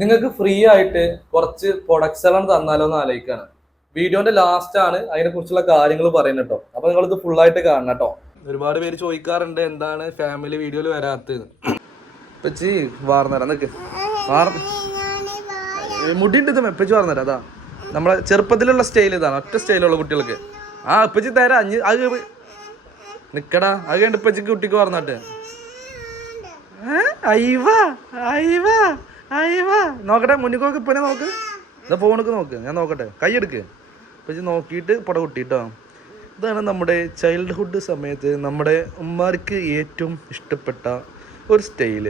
നിങ്ങൾക്ക് ഫ്രീ ആയിട്ട് കുറച്ച് പ്രൊഡക്ട്സ് എല്ലാം തന്നാലോ എന്ന് ആലോചിക്കാണ്. വീഡിയോന്റെ ലാസ്റ്റ് ആണ് അതിനെ കുറിച്ചുള്ള കാര്യങ്ങൾ പറയുന്നത് കേട്ടോ അപ്പൊ നിങ്ങൾ ഇത് ഫുൾ ആയിട്ട് കാണണം കേട്ടോ ഒരുപാട് പേര് ചോദിക്കാറുണ്ട് എന്താണ് ഫാമിലി വീഡിയോയിൽ വരാത്തത്. ഇപ്പച്ചി വാർന്നരാ നിക്ക്. മുടിയുണ്ട് ഇത് എപ്പച്ചി വാർന്നരാ അതാ. നമ്മളെ ചെറുപ്പത്തിലുള്ള സ്റ്റൈൽ ഇതാണ് ഒറ്റ സ്റ്റൈലുള്ള കുട്ടികൾക്ക്. ആ ഇപ്പച്ചി തരാ അഞ്ഞ് അത് നിക്കടാ അത് കണ്ട് ഇപ്പച്ചിക്ക് കുട്ടിക്ക് വാർന്നാട്ടെ അയ്യവാ അയ്യവാ. നോക്കട്ടെ മുന്നിൽ നോക്ക് ഇപ്പൊ നോക്ക്. ഇതാ ഫോണൊക്കെ നോക്ക്. ഞാൻ നോക്കട്ടെ. കൈയെടുക്ക് ഇപ്പച്ചി നോക്കിയിട്ട് പട കുട്ടിട്ടോ. ഇതാണ് നമ്മുടെ ചൈൽഡ്ഹുഡ് സമയത്ത് നമ്മുടെ ഉമ്മമാർക്ക് ഏറ്റവും ഇഷ്ടപ്പെട്ട ഒരു സ്റ്റൈൽ.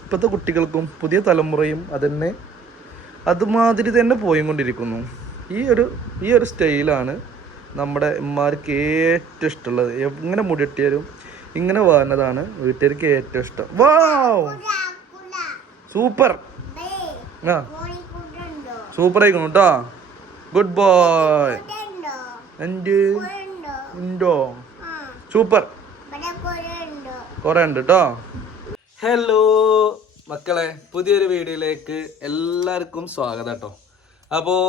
ഇപ്പോഴത്തെ കുട്ടികൾക്കും പുതിയ തലമുറയും അതന്നെ അതുമാതിരി തന്നെ പോയിക്കൊണ്ടിരിക്കുന്നു. ഈ ഒരു ഈ ഒരു സ്റ്റൈലാണ് നമ്മുടെ ഉമ്മമാർക്ക് ഏറ്റവും ഇഷ്ടമുള്ളത്. എങ്ങനെ മുടിട്ടിയാലും ഇങ്ങനെ വരുന്നതാണ് വീട്ടുകാർക്ക് ഏറ്റവും ഇഷ്ടം. Wow super. ആ. സൂപ്പർ ആയിക്കണു കേട്ടോ ഗുഡ് ബോയ് എന്റെ ഉണ്ടോ? സൂപ്പർ. കുറേ ഉണ്ട് കേട്ടോ ഹലോ മക്കളെ. പുതിയൊരു വീഡിയോയിലേക്ക് എല്ലാവർക്കും സ്വാഗതം കേട്ടോ അപ്പോൾ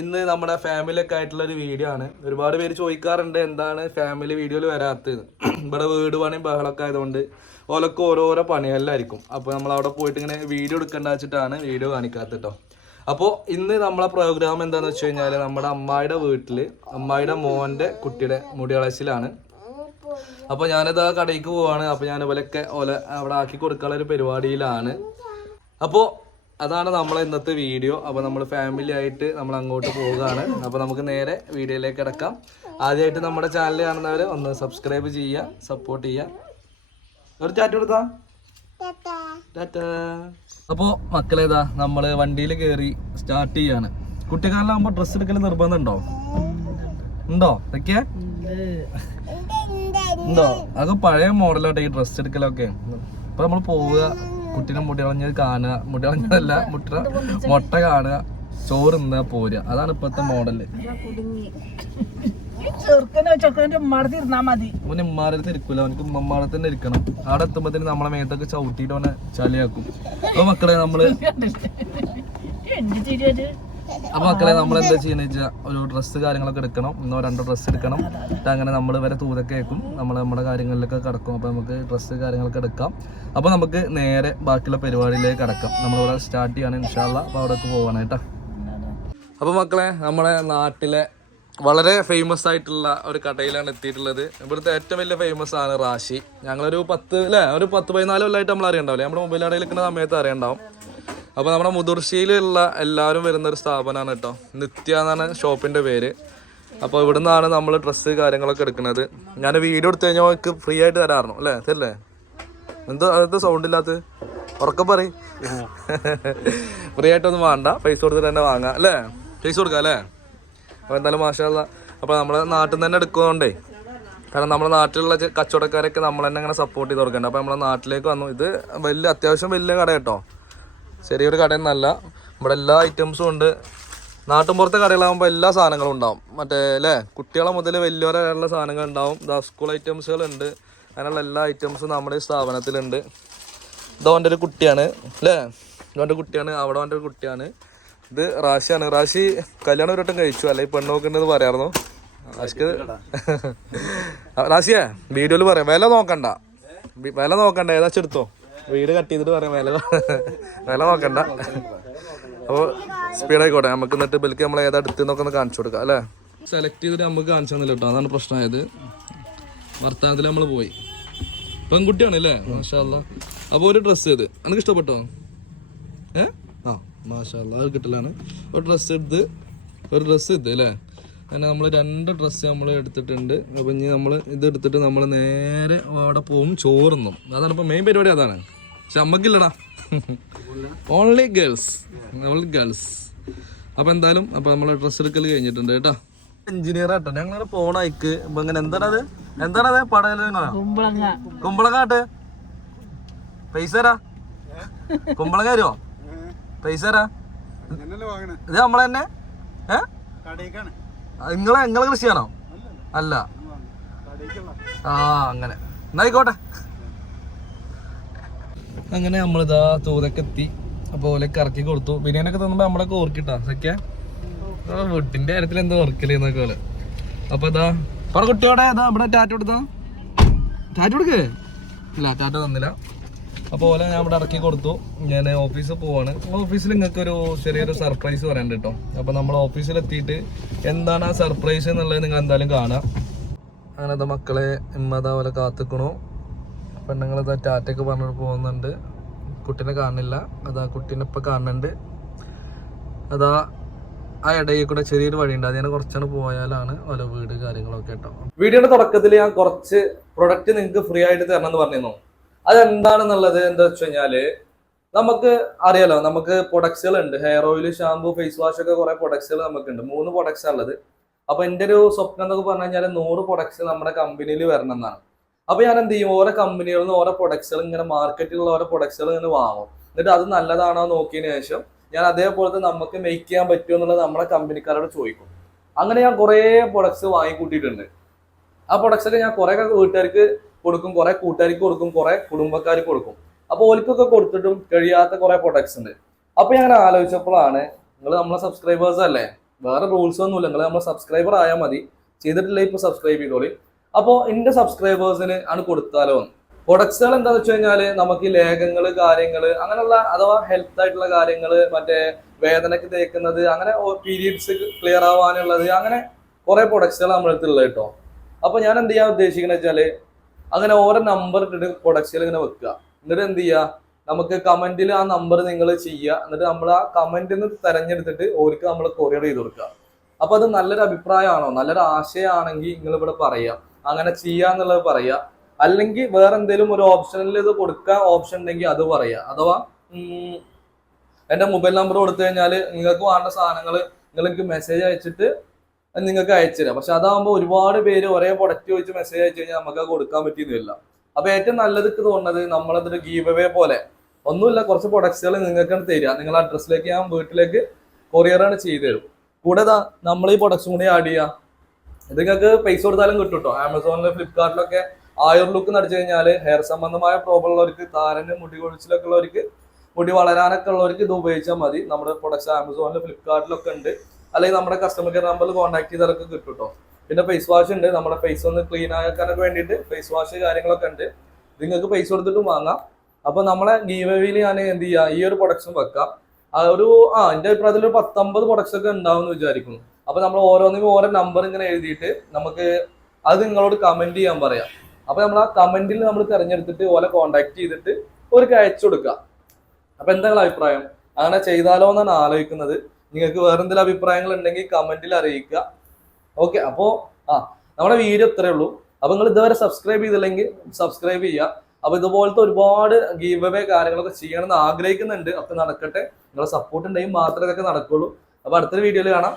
ഇന്ന് നമ്മുടെ ഫാമിലി ഒക്കെ ആയിട്ടുള്ള ഒരു വീഡിയോ ആണ്. ഒരുപാട് പേര് ചോദിക്കാറുണ്ട് എന്താണ് ഫാമിലി വീഡിയോയിൽ വരാത്തത്. ഇവിടെ വീട് പണിയും ബഹളമൊക്കെ ആയതുകൊണ്ട് ഓലൊക്കെ ഓരോരോ പണികളിലായിരിക്കും. അപ്പോൾ നമ്മൾ അവിടെ പോയിട്ട് ഇങ്ങനെ വീഡിയോ എടുക്കേണ്ട വെച്ചിട്ടാണ് വീഡിയോ കാണിക്കാത്തത് കേട്ടോ അപ്പോൾ ഇന്ന് നമ്മളെ പ്രോഗ്രാം എന്താണെന്ന് വെച്ച് കഴിഞ്ഞാൽ നമ്മുടെ അമ്മായിയുടെ വീട്ടിൽ അമ്മായിയുടെ മോന്റെ കുട്ടിയുടെ മുടിയളച്ചിലാണ്. അപ്പോൾ ഞാനിത് ആ കടയ്ക്ക് പോവാണ്. അപ്പോൾ ഞാൻ ഇവലൊക്കെ ഓല അവിടെ ആക്കി കൊടുക്കാനുള്ള ഒരു പരിപാടിയിലാണ്. അപ്പോൾ അതാണ് നമ്മളെ ഇന്നത്തെ വീഡിയോ. അപ്പോൾ നമ്മൾ ഫാമിലി ആയിട്ട് നമ്മൾ അങ്ങോട്ട് പോവുകയാണ്. അപ്പോൾ നമുക്ക് നേരെ വീഡിയോയിലേക്ക് കിടക്കാം. ആദ്യമായിട്ട് നമ്മുടെ ചാനൽ കാണുന്നവർ ഒന്ന് സബ്സ്ക്രൈബ് ചെയ്യുക സപ്പോർട്ട് ചെയ്യുക. ഒരു ചാറ്റ് കൊടുത്താ? അപ്പോൾ മക്കളേതാ നമ്മൾ വണ്ടിയിൽ കയറി സ്റ്റാർട്ട് ചെയ്യാണ്. കുട്ടിക്കാലിലാകുമ്പോൾ ഡ്രസ്സ് എടുക്കൽ നിർബന്ധമുണ്ടോ ഉണ്ടോ? ഉണ്ടോ? ഇതൊക്കെ? ഉണ്ടോ? അതൊക്കെ പഴയ മോഡലോട്ടെ ഈ ഡ്രസ്സ് എടുക്കലൊക്കെ. അപ്പോൾ നമ്മൾ പോവുക. കുട്ടീനെ മുടി കളഞ്ഞത് കാണുക. മുടിയളഞ്ഞതല്ല മുട്ട മുട്ട കാണുക. ചോറ് നിന്നാ പോരുക. അതാണ് ഇപ്പത്തെ മോഡൽ. അവന് ഇരിക്കൂല. അവനക്ക് ഉമ്മമാരെ തന്നെ ഇരിക്കണം. അവിടെ എത്തുമ്പോഴത്തേന് നമ്മളെ മേത്തൊക്കെ ചവിട്ടിയിട്ട് അവനെ ചളിയാക്കും. അപ്പൊ മക്കളെ നമ്മൾ അപ്പൊ മക്കളെ നമ്മൾ എന്താ ചെയ്യുന്ന വെച്ചാൽ ഒരു ഡ്രസ്സ് കാര്യങ്ങളൊക്കെ എടുക്കണം. ഒന്നോ രണ്ടോ ഡ്രസ്സ് എടുക്കണം. അങ്ങനെ നമ്മൾ വരെ തൂതൊക്കെ കേൾക്കും നമ്മൾ നമ്മുടെ കാര്യങ്ങളിലൊക്കെ കിടക്കും. അപ്പൊ നമുക്ക് ഡ്രസ്സ് കാര്യങ്ങളൊക്കെ എടുക്കാം. അപ്പൊ നമുക്ക് നേരെ ബാക്കിയുള്ള പരിപാടിയിലേക്ക് കിടക്കാം. നമ്മളിവിടെ സ്റ്റാർട്ട് ചെയ്യാണ് ഇൻഷാല്ല അപ്പൊ അവിടേക്ക് കേട്ടോ. അപ്പൊ മക്കളെ നമ്മുടെ നാട്ടിലെ വളരെ ഫേമസ് ആയിട്ടുള്ള ഒരു കടയിലാണ് എത്തിയിട്ടുള്ളത്. ഇവിടുത്തെ ഏറ്റവും വലിയ ഫേമസ് ആണ് റാശി. ഞങ്ങളൊരു പത്ത് അല്ലേ? ഒരു പത്ത് പതിനാല് കൊല്ലമായിട്ട് നമ്മൾ അറിയണ്ടാവില്ലേ നമ്മുടെ മൊബൈൽ കടയിൽ നിൽക്കുന്ന സമയത്ത് അറിയണ്ടാവും. അപ്പോൾ നമ്മുടെ മുതിർശ്ശിയിലുള്ള എല്ലാവരും വരുന്ന ഒരു സ്ഥാപനമാണ് കേട്ടോ. നിത്യ എന്നാണ് ഷോപ്പിന്റെ പേര്. അപ്പോൾ ഇവിടെ നിന്നാണ് നമ്മൾ ഡ്രസ്സ് കാര്യങ്ങളൊക്കെ എടുക്കുന്നത്. ഞാൻ വീഡിയോ എടുത്തു കഴിഞ്ഞാൽ അവർക്ക് ഫ്രീ ആയിട്ട് തരാറുണ്ട് അല്ലേ? അതല്ലേ എന്തോ അതെന്താ സൗണ്ട് ഇല്ലാത്ത? ഉറക്കം പറയും. ഫ്രീ ആയിട്ടൊന്നും വേണ്ട. പൈസ കൊടുത്തിട്ട് തന്നെ വാങ്ങാം അല്ലേ? പൈസ കൊടുക്കാം അല്ലേ? അപ്പോൾ എന്തായാലും മാഷാല്ല അപ്പോൾ നമ്മുടെ നാട്ടിൽ നിന്ന് തന്നെ എടുക്കുന്നതുകൊണ്ടേ കാരണം നമ്മുടെ നാട്ടിലുള്ള കച്ചവടക്കാരൊക്കെ നമ്മൾ തന്നെ അങ്ങനെ സപ്പോർട്ട് ചെയ്ത് കൊടുക്കേണ്ടത് അപ്പോൾ നമ്മളെ നാട്ടിലേക്ക് വന്നു. ഇത് വലിയ അത്യാവശ്യം വലിയ കട കേട്ടോ. ചെറിയൊരു കടയൊന്നല്ല. ഇവിടെ എല്ലാ ഐറ്റംസും ഉണ്ട്. നാട്ടിൻപുറത്തെ കടകളാകുമ്പോൾ എല്ലാ സാധനങ്ങളും ഉണ്ടാവും. മറ്റേ അല്ലേ കുട്ടികളെ മുതൽ വലിയവരെ വരെയുള്ള സാധനങ്ങൾ ഉണ്ടാവും. ദാ സ്കൂൾ ഐറ്റംസുകളുണ്ട് അങ്ങനെയുള്ള എല്ലാ ഐറ്റംസും നമ്മുടെ സ്ഥാപനത്തിലുണ്ട്. ഇതോന്റെ ഒരു കുട്ടിയാണ്. അല്ലേ ഇതോന്റെ കുട്ടിയാണ്. അവിടെ അവന്റെ ഒരു കുട്ടിയാണ്. ഇത് റാഷിയാണ്. റാശി കല്യാണം ഒരു വട്ടം കഴിച്ചു. അല്ലെ പെണ്ണ് നോക്കുന്നത് പറയായിരുന്നു റാഷിക്ക് റാഷിയെ വീഡിയോയിൽ പറയാം. വില നോക്കണ്ട. വില നോക്കണ്ട. ഏതാ എടുത്തോ വീട് കട്ട് ചെയ്തിട്ട് പറയാം വില വില നോക്കണ്ട. അപ്പോൾ സ്പീഡ് ആയിക്കോട്ടെ നമുക്ക് എന്നിട്ട് ബിൽക്ക് നമ്മൾ ഏതാ എടുത്തെന്നൊക്കെ ഒന്ന് കാണിച്ചു കൊടുക്കാം അല്ലേ? സെലക്ട് ചെയ്തിട്ട് നമുക്ക് കാണിച്ചു തന്നില്ല കേട്ടോ അതാണ് പ്രശ്നമായത് വർത്തമാനത്തിൽ നമ്മൾ പോയി. പെൺകുട്ടിയാണ് അല്ലേ? മാഷാല്ല അപ്പോൾ ഒരു ഡ്രസ്സ് ചെയ്ത് എനിക്ക് ഇഷ്ടപ്പെട്ടോ? ഏ? ആ മാഷാല്ല അത് കിട്ടലാണ്. ഒരു ഡ്രസ്സ് എടുത്ത് ഒരു ഡ്രസ്സ് ഇത് അല്ലേ? അങ്ങനെ നമ്മൾ രണ്ട് ഡ്രസ്സ് നമ്മൾ എടുത്തിട്ടുണ്ട്. അപ്പം ഇനി നമ്മൾ ഇത് എടുത്തിട്ട് നമ്മൾ നേരെ അവിടെ പോകും ചോറുന്നും അതാണ് ഇപ്പം മെയിൻ പരിപാടി അതാണ്. പക്ഷെ അമ്മക്കില്ലടാ ഓൺലി ഗേൾസ് ഓൺലി ഗേൾസ് അപ്പൊ എന്തായാലും അപ്പൊ നമ്മൾ ഡ്രസ് എടുക്കൽ കഴിഞ്ഞിട്ടുണ്ട് കേട്ടോ. എഞ്ചിനീയർ ആട്ടോ. ഞങ്ങളുടെ പോണായിക്ക് ഇപ്പം ഇങ്ങനെ എന്താണത് എന്താണത് പടയലോ കുമ്പളങ്ങ. കുമ്പളങ്ങാട്ട്? പൈസ തരാ. കുമ്പളങ്ങ തരുമോ പൈസ തരാ ഇത് നമ്മളെ തന്നെ? ഏ? നിങ്ങളെ നിങ്ങളെ കൃഷിയാണോ? അല്ല. ആ അങ്ങനെ. എന്നായിക്കോട്ടെ അങ്ങനെ നമ്മളിതാ തൂതൊക്കെ എത്തി അപ്പോൾ ഓലൊക്കെ ഇറക്കി കൊടുത്തു. ബിരിയാണിയൊക്കെ തന്നുമ്പോ നമ്മളൊക്കെ ഓർക്കിട്ടാ? സഖ്യ? വീട്ടിന്റെ കാര്യത്തിൽ എന്തോ ഓർക്കില്ലെന്നൊക്കെ പോലെ അപ്പൊ ഇതാ പറ കുട്ടിയോടെ ഇതാ ഇവിടെ ടാറ്റ കൊടുത്താ? ടാറ്റ കൊടുക്കേ. ഇല്ല ടാറ്റ തന്നില്ല. അപ്പോൾ ഓലെ ഞാൻ ഇവിടെ ഇറക്കി കൊടുത്തു. ഞാൻ ഓഫീസിൽ പോവാണ്. ഓഫീസിൽ നിങ്ങൾക്ക് ഒരു ചെറിയൊരു സർപ്രൈസ് പറയാനുണ്ട് കേട്ടോ. അപ്പോൾ നമ്മൾ ഓഫീസിൽ എത്തിയിട്ട് എന്താണ് ആ സർപ്രൈസ് എന്നുള്ളത് നിങ്ങൾ എന്തായാലും കാണാം. അങ്ങനത്തെ മക്കളെ ഇമ്മതാ പോലെ കാത്തിക്കണു. പെണ്ണുങ്ങളിതാ ടാറ്റയൊക്കെ പറഞ്ഞിട്ട് പോകുന്നുണ്ട്. കുട്ടീനെ കാണുന്നില്ല. അതാ കുട്ടീനെ ഇപ്പം കാണുന്നുണ്ട്. അതാ ആ ഇടയിൽ കൂടെ ചെറിയൊരു വഴിയുണ്ട്. അതിനെ കുറച്ചാണ് പോയാലാണ് ഓരോ വീട് കാര്യങ്ങളൊക്കെ കേട്ടോ. വീഡിയോയുടെ തുടക്കത്തിൽ ഞാൻ കുറച്ച് പ്രൊഡക്റ്റ് നിങ്ങൾക്ക് ഫ്രീ ആയിട്ട് തരണം എന്ന് പറഞ്ഞിരുന്നു. അതെന്താണെന്നുള്ളത് എന്താ വെച്ച് കഴിഞ്ഞാൽ നമുക്ക് അറിയാലോ നമുക്ക് പ്രൊഡക്ട്സുകൾ ഉണ്ട് hair oil shampoo face wash ഒക്കെ കുറെ പ്രൊഡക്ട്സുകൾ നമുക്കുണ്ട്. മൂന്ന് പ്രൊഡക്ട്സ് ഉള്ളത് അപ്പൊ എന്റെ ഒരു സ്വപ്നം എന്നൊക്കെ പറഞ്ഞു കഴിഞ്ഞാൽ നൂറ് പ്രൊഡക്ട്സ് നമ്മുടെ കമ്പനിയിൽ വരണം എന്നാണ് അപ്പൊ ഞാൻ എന്ത് ചെയ്യും? ഓരോ കമ്പനികളിൽ നിന്ന് ഓരോ പ്രൊഡക്ട്സുകൾ ഇങ്ങനെ മാർക്കറ്റിലുള്ള ഓരോ പ്രൊഡക്ട്സുകൾ ഇങ്ങനെ വാങ്ങും. എന്നിട്ട് അത് നല്ലതാണോ നോക്കിയതിന് ശേഷം ഞാൻ അതേപോലത്തെ നമുക്ക് മേക്ക് ചെയ്യാൻ പറ്റുമോ എന്നുള്ളത് നമ്മുടെ കമ്പനിക്കാരോട് ചോദിക്കും. അങ്ങനെ ഞാൻ കുറേ പ്രൊഡക്ട്സ് വാങ്ങിക്കൂട്ടിയിട്ടുണ്ട് ആ പ്രൊഡക്ട്സ് ഒക്കെ ഞാൻ കുറെ വീട്ടുകാർക്ക് കൊടുക്കും കുറെ കൂട്ടുകാർക്ക് കൊടുക്കും കുറെ കുടുംബക്കാർക്ക് കൊടുക്കും. അപ്പൊ ഓൽക്കൊക്കെ കൊടുത്തിട്ടും കഴിയാത്ത കുറെ പ്രൊഡക്ട്സ് ഉണ്ട്. അപ്പൊ ഞാൻ ആലോചിച്ചപ്പോഴാണ് നിങ്ങൾ നമ്മളെ സബ്സ്ക്രൈബേഴ്സ് അല്ലേ? വേറെ റൂൾസ് ഒന്നുമില്ല. നിങ്ങൾ നമ്മൾ സബ്സ്ക്രൈബർ ആയാൽ മതി. ചെയ്തിട്ടില്ല ഇപ്പൊ സബ്സ്ക്രൈബ് ചെയ്തോളി. അപ്പോൾ എന്റെ സബ്സ്ക്രൈബേഴ്സിന് ആണ് കൊടുത്താലോ പ്രൊഡക്ട്സുകൾ എന്താണെന്ന് വെച്ച് കഴിഞ്ഞാൽ നമുക്ക് ഈ കാര്യങ്ങൾ അങ്ങനെയുള്ള അഥവാ ഹെൽത്ത് ആയിട്ടുള്ള കാര്യങ്ങൾ മറ്റേ വേദനയ്ക്ക് തേക്കുന്നത് അങ്ങനെ പീരീഡ്സ് ക്ലിയർ ആവാനുള്ളത് അങ്ങനെ കുറേ പ്രൊഡക്ട്സുകൾ നമ്മുടെ അടുത്തുള്ളത് കേട്ടോ. അപ്പോൾ ഞാൻ എന്ത് ചെയ്യാൻ ഉദ്ദേശിക്കുന്നത് വെച്ചാൽ അങ്ങനെ ഓരോ നമ്പർ ഇട്ടിട്ട് പ്രൊഡക്ട്സുകൾ ഇങ്ങനെ വെക്കുക. എന്നിട്ട് എന്ത് ചെയ്യുക? നമുക്ക് കമന്റിൽ ആ നമ്പർ നിങ്ങൾ ചെയ്യുക. എന്നിട്ട് നമ്മൾ ആ കമന്റിൽ നിന്ന് തെരഞ്ഞെടുത്തിട്ട് ഓർക്ക് നമ്മൾ കൊറിയർ ചെയ്ത് കൊടുക്കുക. അപ്പോൾ അത് നല്ലൊരു അഭിപ്രായമാണോ? നല്ലൊരു ആശയമാണെങ്കിൽ നിങ്ങൾ ഇവിടെ പറയാം. അങ്ങനെ ചെയ്യാന്നുള്ളത് പറയുക അല്ലെങ്കിൽ വേറെ എന്തെങ്കിലും ഒരു ഓപ്ഷനിൽ ഇത് കൊടുക്കാൻ ഓപ്ഷൻ ഉണ്ടെങ്കിൽ അത് പറയാ. അഥവാ എന്റെ മൊബൈൽ നമ്പർ കൊടുത്തു കഴിഞ്ഞാൽ നിങ്ങൾക്ക് വേണ്ട സാധനങ്ങൾ നിങ്ങൾക്ക് മെസ്സേജ് അയച്ചിട്ട് നിങ്ങൾക്ക് അയച്ചു തരാം. പക്ഷെ അതാകുമ്പോൾ ഒരുപാട് പേര് ഒരേ പ്രൊഡക്റ്റ് ചോദിച്ച് മെസ്സേജ് അയച്ചു കഴിഞ്ഞാൽ നമുക്ക് കൊടുക്കാൻ പറ്റിയൊന്നുമില്ല. അപ്പൊ ഏറ്റവും നല്ലത് തോന്നുന്നത് നമ്മളതൊരു ഗീവ് അവേ പോലെ. ഒന്നുമില്ല കുറച്ച് പ്രൊഡക്ട്സുകൾ നിങ്ങൾക്ക് തരിക. നിങ്ങളുടെ അഡ്രസ്സിലേക്ക് ഞാൻ വീട്ടിലേക്ക് കൊറിയറാണ് ചെയ്തു തരും. കൂടെ നമ്മൾ ഈ പ്രൊഡക്ട്സും കൂടി ആഡ് ചെയ്യാം. ഇത് നിങ്ങൾക്ക് പൈസ കൊടുത്താലും കിട്ടും കേട്ടോ ആമസോണിൽ ഫ്ലിപ്കാർട്ടിലൊക്കെ ആയുർ ലുക്ക് നടിച്ചു കഴിഞ്ഞാൽ ഹെയർ സംബന്ധമായ പ്രോബ്ലം ഉള്ളവർക്ക് താരന് മുടി കൊഴിച്ചിലൊക്കെ ഉള്ളവർക്ക് മുടി വളരാനൊക്കെ ഉള്ളവർക്ക് ഇത് ഉപയോഗിച്ചാൽ മതി. നമ്മുടെ പ്രൊഡക്ട്സ് ആമസോണിൽ ഫ്ലിപ്കാർട്ടിലൊക്കെ ഉണ്ട്. അല്ലെങ്കിൽ നമ്മുടെ കസ്റ്റമർ കെയർ നമ്പറിൽ കോൺടാക്ട് ചെയ്താലൊക്കെ കിട്ടും കേട്ടോ പിന്നെ ഫേസ് വാഷ് ഉണ്ട്. നമ്മുടെ ഫേസ് ഒന്ന് ക്ലീൻ ആക്കാനൊക്കെ വേണ്ടിയിട്ട് ഫേസ് വാഷ് കാര്യങ്ങളൊക്കെ ഉണ്ട്. നിങ്ങൾക്ക് പൈസ കൊടുത്തിട്ടും വാങ്ങാം. അപ്പൊ നമ്മളെ ഗീവയിൽ ഞാൻ എന്ത് ചെയ്യുക ഈ ഒരു പ്രൊഡക്ട്സും വെക്കാം. ഒരു ആ എന്റെ അഭിപ്രായത്തിൽ ഒരു പത്തൊമ്പത് പ്രൊഡക്ട്സ് ഒക്കെ ഉണ്ടാവും എന്ന് വിചാരിക്കുന്നു. അപ്പൊ നമ്മൾ ഓരോന്നിനും ഓരോ നമ്പർ ഇങ്ങനെ എഴുതിയിട്ട് നമുക്ക് അത് നിങ്ങളോട് കമന്റ് ചെയ്യാൻ പറയാം. അപ്പൊ നമ്മൾ ആ കമന്റിൽ നമ്മൾ തിരഞ്ഞെടുത്തിട്ട് ഓലെ കോണ്ടാക്ട് ചെയ്തിട്ട് ഒരു അയച്ചു കൊടുക്കുക അപ്പൊ എന്താ നിങ്ങളുടെ അഭിപ്രായം? അങ്ങനെ ചെയ്താലോ എന്നാണ് ആലോചിക്കുന്നത്. നിങ്ങൾക്ക് വേറെ എന്തെങ്കിലും അഭിപ്രായങ്ങൾ ഉണ്ടെങ്കിൽ കമന്റിൽ അറിയിക്കുക. ഓക്കെ അപ്പോ ആ നമ്മുടെ വീഡിയോ ഇത്രേ ഉള്ളൂ. അപ്പൊ നിങ്ങൾ ഇതുവരെ സബ്സ്ക്രൈബ് ചെയ്തില്ലെങ്കിൽ സബ്സ്ക്രൈബ് ചെയ്യുക. അപ്പൊ ഇതുപോലത്തെ ഒരുപാട് ഗീവ് അവേ കാര്യങ്ങളൊക്കെ ചെയ്യണമെന്ന് ആഗ്രഹിക്കുന്നുണ്ട്. അപ്പൊ നടക്കട്ടെ. നിങ്ങളുടെ സപ്പോർട്ട് ഉണ്ടെങ്കിൽ മാത്രമേ ഇതൊക്കെ നടക്കുള്ളൂ. അപ്പൊ അടുത്തൊരു വീഡിയോയിൽ കാണാം.